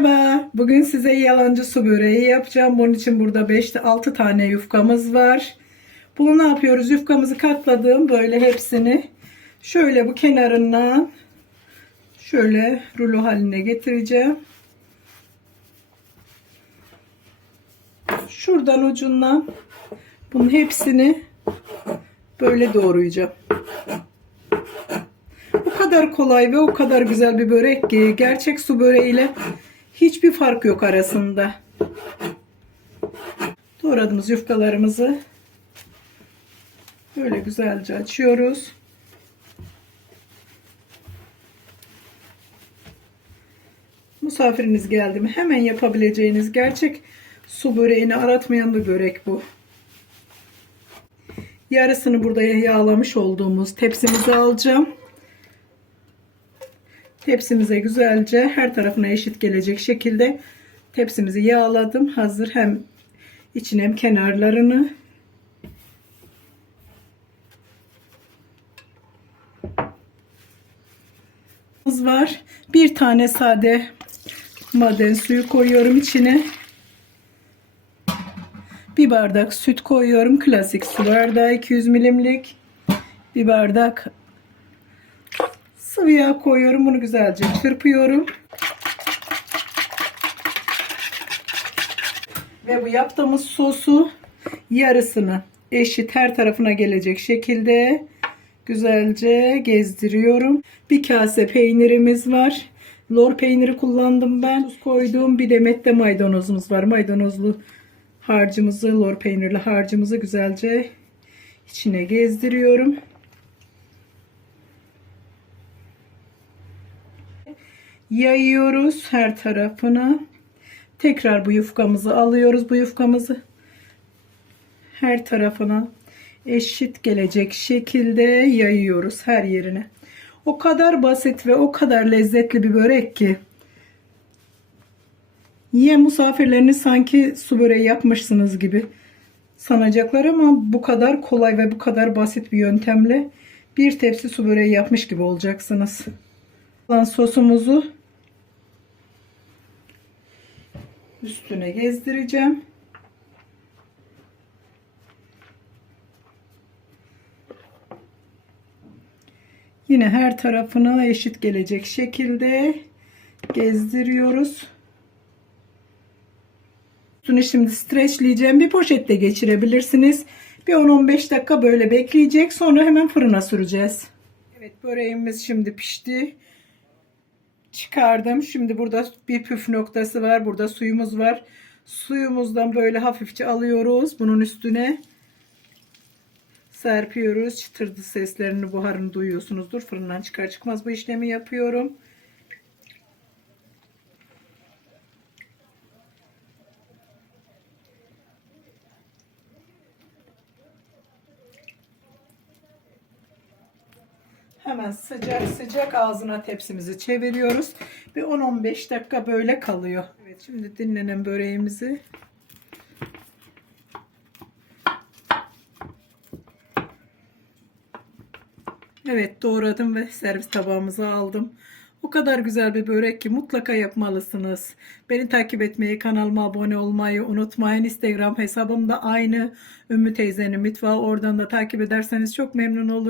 Merhaba. Bugün size yalancı su böreği yapacağım. Bunun için burada 5-6 tane yufkamız var. Bunu ne yapıyoruz? Yufkamızı katladım böyle hepsini. Şöyle bu kenarından şöyle rulo haline getireceğim. Şuradan ucundan bunun hepsini böyle doğrayacağım. Kadar kolay ve o kadar güzel bir börek ki gerçek su böreğiyle hiçbir fark yok arasında. Doğradığımız yufkalarımızı böyle güzelce açıyoruz. Misafiriniz geldi mi hemen yapabileceğiniz gerçek su böreğini aratmayan bir börek bu. Yarısını burada yağlamış olduğumuz tepsimize alacağım. Tepsimize güzelce her tarafına eşit gelecek şekilde tepsimizi yağladım. Hazır hem içine hem kenarlarını. var. Bir tane sade maden suyu koyuyorum içine. Bir bardak süt koyuyorum. Klasik su bardağı 200 milimlik. Bir bardak sıvı yağ koyuyorum. Bunu güzelce çırpıyorum. Ve bu yaptığımız sosu yarısını eşit her tarafına gelecek şekilde güzelce gezdiriyorum. Bir kase peynirimiz var. Lor peyniri kullandım ben. Tuz koyduğum bir demet de maydanozumuz var. Maydanozlu harcımızı, lor peynirli harcımızı güzelce içine gezdiriyorum. Yayıyoruz her tarafına. Tekrar bu yufkamızı alıyoruz. Bu yufkamızı her tarafına eşit gelecek şekilde yayıyoruz her yerine. O kadar basit ve o kadar lezzetli bir börek ki. Yiyen misafirleriniz sanki su böreği yapmışsınız gibi sanacaklar ama bu kadar kolay ve bu kadar basit bir yöntemle bir tepsi su böreği yapmış gibi olacaksınız. Lan sosumuzu üstüne gezdireceğim. Yine her tarafına eşit gelecek şekilde gezdiriyoruz. Üstünü şimdi streçleyeceğim. Bir poşette geçirebilirsiniz. Bir 10-15 dakika böyle bekleyecek. Sonra hemen fırına süreceğiz. Evet böreğimiz şimdi pişti. Çıkardım. Şimdi burada bir püf noktası var. Burada suyumuz var. Suyumuzdan böyle hafifçe alıyoruz. Bunun üstüne serpiyoruz. Çıtırdı seslerini, buharını duyuyorsunuzdur. Fırından çıkar çıkmaz bu işlemi yapıyorum. Hemen sıcak sıcak ağzına tepsimizi çeviriyoruz. Bir 10-15 dakika böyle kalıyor. Evet şimdi dinlenen böreğimizi Evet doğradım ve servis tabağımıza aldım. O kadar güzel bir börek ki mutlaka yapmalısınız. Beni takip etmeyi, kanalıma abone olmayı unutmayın. Instagram hesabım da aynı. Ümmü teyzenin mutfağı. Oradan da takip ederseniz çok memnun olurum.